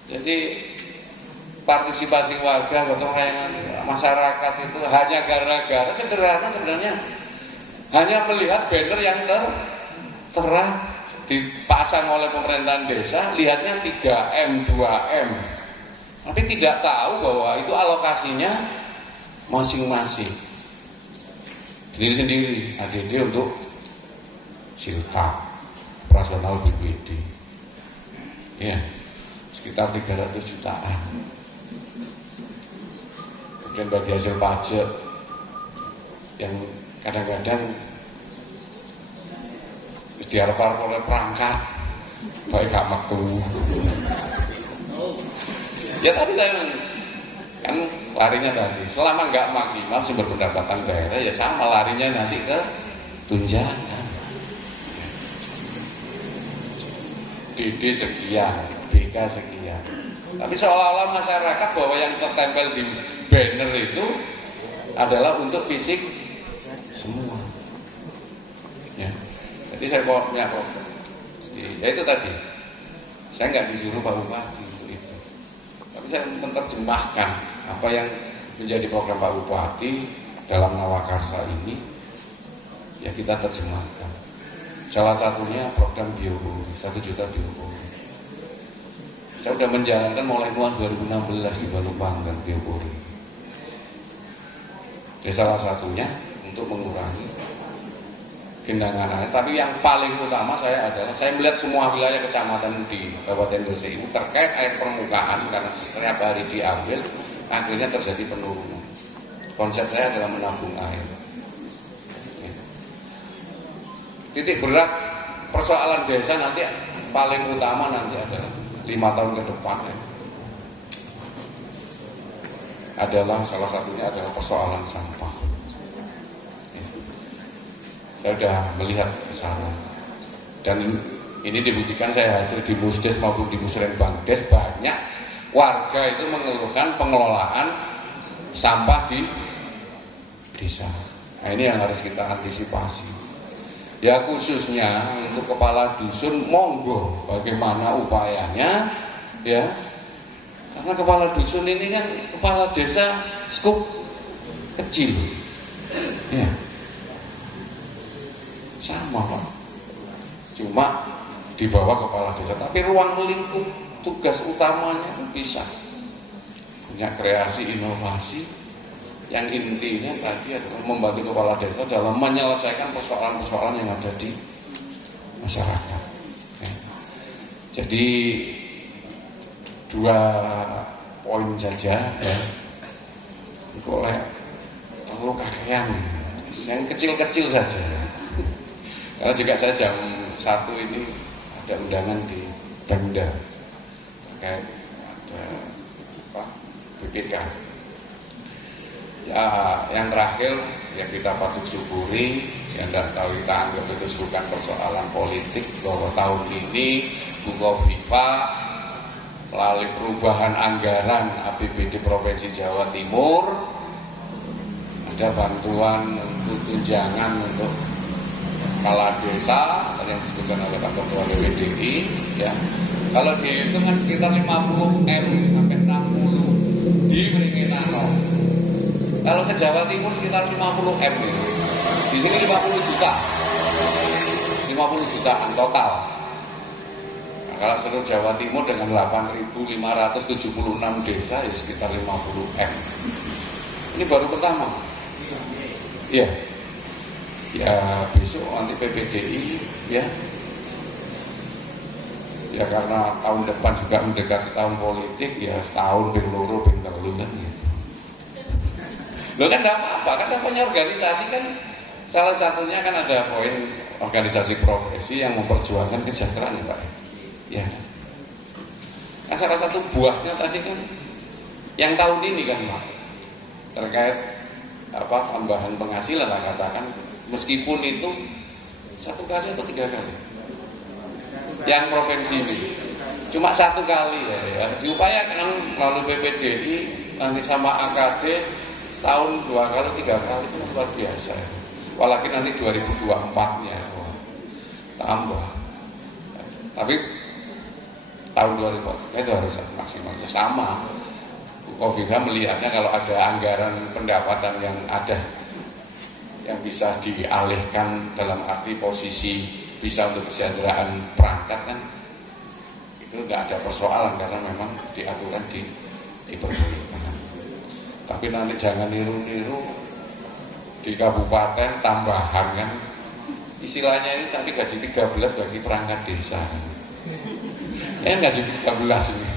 Jadi partisipasi warga, gotong royong masyarakat itu hanya gara-gara sederhana sebenarnya, hanya melihat banner yang tertera dipasang oleh pemerintahan desa, lihatnya 3M, 2M, tapi tidak tahu bahwa itu alokasinya masing-masing sendiri-sendiri. ADD untuk silta operasional BPD ya sekitar 300 jutaan, kemudian bagi hasil pajak yang kadang-kadang diharap-harap oleh perangkat baik gak metu. Ya tadi saya kan larinya tadi selama nggak maksimal sumber pendapatan daerah ya sama larinya nanti ke tunjangan. DD sekian, BK sekian. Tapi seolah-olah masyarakat bahwa yang tertempel di banner itu adalah untuk fisik semua. Ya. Jadi saya punya protes. Ya itu tadi. Saya nggak disuruh Pak Bupati untuk itu. Tapi saya menerjemahkan apa yang menjadi program Pak Bupati dalam Nawakarsa ini. Ya kita terjemahkan. Salah satunya program biopori, 1 juta biopori. Saya sudah menjalankan mulai tahun 2016 di Banupang dan biopori. Ya salah satunya untuk mengurangi genangan air. Tapi yang paling utama saya adalah saya melihat semua wilayah kecamatan di Kabupaten Gresik ini terkait air permukaan karena setiap hari diambil, akhirnya terjadi penurunan. Konsep saya adalah menabung air. Titik berat persoalan desa nanti paling utama nanti adalah 5 tahun ke depan adalah salah satunya adalah persoalan sampah. Saya sudah melihat ke sana dan ini dibuktikan saya hadir di Musdes maupun di Musrenbangdes, banyak warga itu mengeluhkan pengelolaan sampah di desa. Nah ini yang harus kita antisipasi. Ya khususnya untuk kepala dusun, monggo bagaimana upayanya ya. Karena kepala dusun ini kan kepala desa skup kecil. Ya. Sama Pak. Cuma di bawah kepala desa, tapi ruang lingkup tugas utamanya bisa. Punya kreasi inovasi yang intinya tadi adalah membantu kepala desa dalam menyelesaikan persoalan-persoalan yang ada di masyarakat. Ya. Jadi 2 poin saja ya. Oleh terlalu kakean, yang kecil-kecil saja. Karena juga saya jam 1 ini ada undangan di Pemda terkait ada BPK. Ya, yang terakhir yang kita patut syukuri, yang tidak tahu kita anggap itu bukan persoalan politik, bahwa tahun ini Bu Kofifa melalui perubahan anggaran APBD Provinsi Jawa Timur ada bantuan untuk tunjangan untuk kepala desa yang disebutkan oleh Pak Ketua BPDI ya. Kalau dihitung kan sekitar 50 M sampai 60 di Wringin. Kalau se-Jawa Timur sekitar 50 M gitu. Di sini 50 juta. 50 jutaan total. Nah, kalau seluruh Jawa Timur dengan 8.576 desa ya sekitar 50 M. Ini baru pertama. Iya. Ya besok nanti PPDI ya. Ya karena tahun depan juga mendekati tahun politik ya setahun ping loro ping telu kan gitu. Loh kan tidak apa-apa, kan namanya organisasi kan salah satunya kan ada poin organisasi profesi yang memperjuangkan kesejahteraan ya Pak. Ya. Nah, salah satu buahnya tadi kan yang tahun ini kan Pak terkait tambahan penghasilan lah katakan, meskipun itu 1 kali atau 3 kali. Yang provinsi ini cuma 1 kali ya. Diupayakan melalui PPDI nanti sama AKD setahun 2 kali 3 kali itu luar biasa. apalagi nanti 2024-nya tambah. Tapi tahun 2024 itu harus maksimal. Sama Kofifa melihatnya kalau ada anggaran pendapatan yang ada yang bisa dialihkan dalam arti posisi bisa untuk kesejahteraan perangkat kan itu nggak ada persoalan karena memang diaturan diperbolehkan. Tapi nanti jangan niru-niru di kabupaten tambahan kan istilahnya ini nanti gaji 13 bagi perangkat desa. Gaji 13 ini.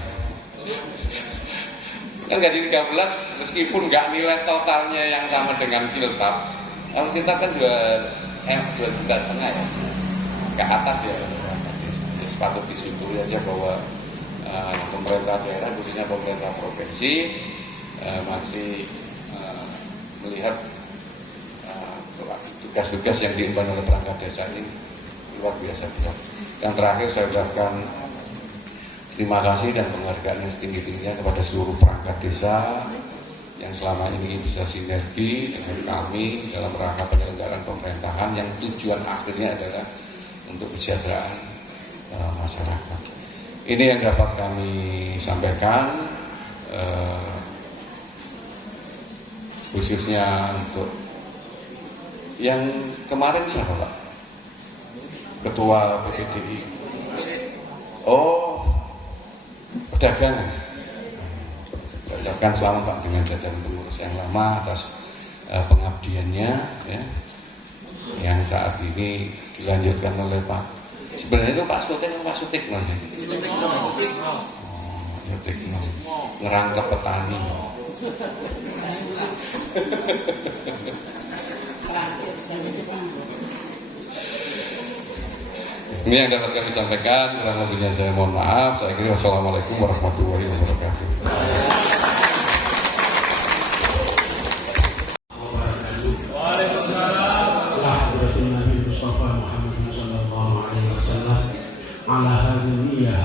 Kan gaji 13 meskipun nggak nilai totalnya yang sama dengan siltap. Kalau siltap kan 2,5 juta ya. Ke atas ya. Sepatut disyukuri aja bahwa pemerintah daerah khususnya pemerintah provinsi masih melihat tugas-tugas yang diemban oleh perangkat desa ini luar biasa berat. Yang terakhir saya ucapkan terima kasih dan penghargaan yang setinggi-tingginya kepada seluruh perangkat desa yang selama ini bisa sinergi dengan kami dalam rangka penyelenggaraan pemerintahan yang tujuan akhirnya adalah untuk kesejahteraan masyarakat. Ini yang dapat kami sampaikan khususnya untuk yang kemarin siapa Pak? Ketua PPDI. Oh, perdagangan. Saya ucapkan selamat Pak dengan jajaran pengurus yang lama atas pengabdiannya ya, yang saat ini dilanjutkan oleh Pak. Sebenarnya itu Pak Sutikno. Sutikno. Ngerangkep petani. Ini yang dapat kami sampaikan. Kurang lebihnya saya mohon maaf. Saya kira wassalamualaikum warahmatullahi wabarakatuh.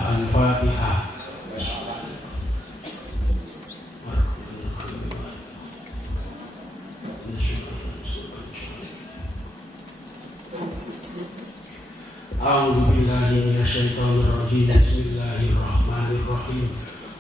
Al-Fatihah. A'udzu billahi minasyaitonir rajim. Bismillahirrahmanirrahim.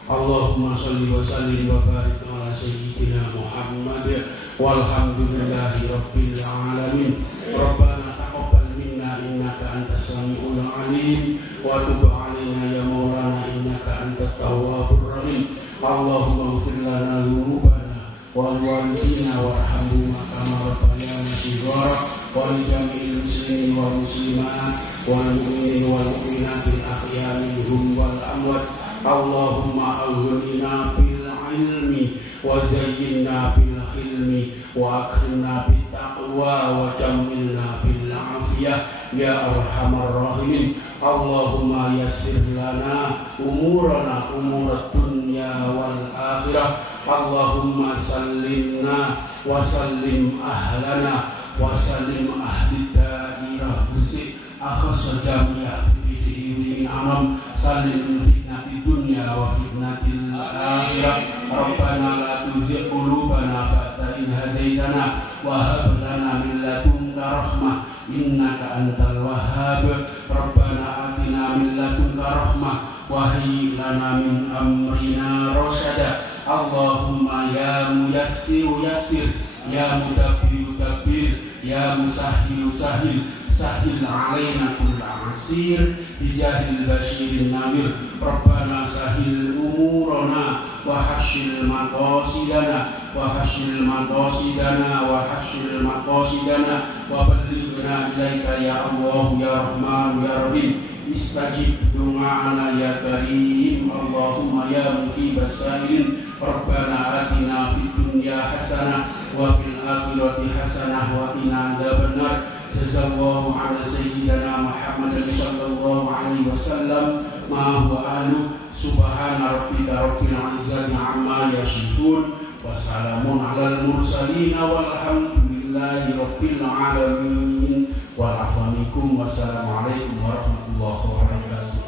Allahumma shalli wa sallim wa barik ala sayyidina Muhammad walhamdulillahi rabbil alamin. Rabbana taqabbal minna innaka antas samiul alim wa tub alaina ya maulana innaka antat tawwabur rahim. Allahumma ighfir lana dhunubana wal walidina warhamhuma kama rabbayana shighara wa li jami'il muslimin wal muslimat wal mu'minin wal mu'minat al ahya'i minhum wal amwat. Allahumma aghnina bil ilmi wa zayyinna bil hilmi wa akrimna bit taqwa wa jammilna bil afiyah ya arhamar rahimin. Allahumma yassir lana umurana umurat dunya wal akhirah. Allahumma sallimna wa sallim ahlana wa sallim ahli dairah bisik akhas jami'ah bidihi amam sallim fitnati dunya wa fitnatil akhirah. Rabbana la tuzigh qulubana ba'da idh hadaitana wa hab lana min ladunka rahmah innaka antal wahhab. Rabbana atina min ladunka rahmah wa hayyi lana min amrina rasyada. Allahumma ya muyassiru yassir ya mudabbiru dabbir ya musahhilu sahhil sahil alaina kull asir bijahil basyirin namir. Rabbana sahil umurana wa hasyil maqasidana wa hasyil maqasidana wa hasyil maqasidana wa ballighna ilaika ya Allah ya Rahman ya Rahim. Istajib du'ana ya Karim. Allahumma ya mujibas sa'ilin. Rabbana atina fid dunya hasanah wa fil akhirati hasanah wa qina adzabannar. Sallallahu ala sayyidina Muhammad sallallahu alaihi wasallam ma huwa ahlu. Subhana rabbika rabbil izzati amma yasifun wa salamun alal mursalin walhamdulillahi rabbil alamin. Wassalamualaikum warahmatullahi wabarakatuh.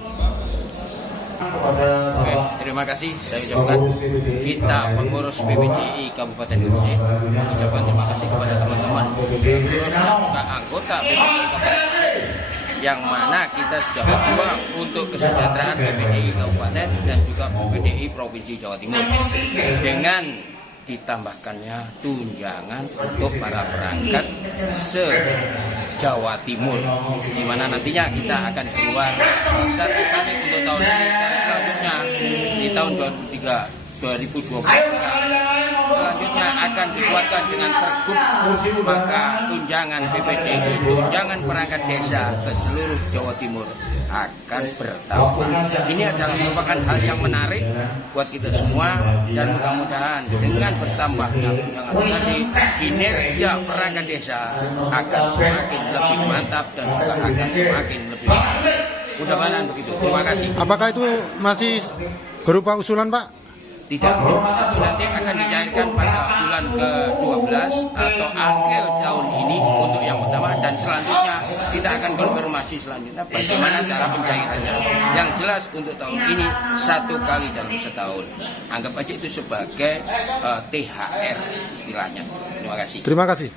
Kepada Bapak terima kasih saya ucapkan kita pengurus PPDI Kabupaten Gresik mengucapkan terima kasih kepada teman-teman pengurus dan juga anggota PPDI Kabupaten Gresik yang mana kita sudah berjuang untuk kesejahteraan PPDI Kabupaten dan juga PPDI Provinsi Jawa Timur dengan ditambahkannya tunjangan untuk para perangkat se-Jawa Timur, di mana nantinya kita akan keluar satu kali untuk tahun ini dan selanjutnya di tahun 2023 selanjutnya akan dikuatkan dengan pergub, maka tunjangan PPDI, tunjangan perangkat desa ke seluruh Jawa Timur akan bertambah. Ini adalah merupakan hal yang menarik buat kita semua dan mudah-mudahan dengan bertambahnya tunjangan tadi, kinerja perangkat desa akan semakin lebih mantap dan juga akan semakin lebih baik. Mudah-mudahan begitu. Terima kasih. Apakah itu masih berupa usulan, Pak? Tidak, tapi nanti akan dicairkan pada bulan ke-12 atau akhir tahun ini untuk yang pertama, dan selanjutnya kita akan konfirmasi selanjutnya bagaimana cara pencairannya. Yang jelas untuk tahun ini 1 kali dalam setahun. Anggap aja itu sebagai THR istilahnya. Terima kasih. Terima kasih.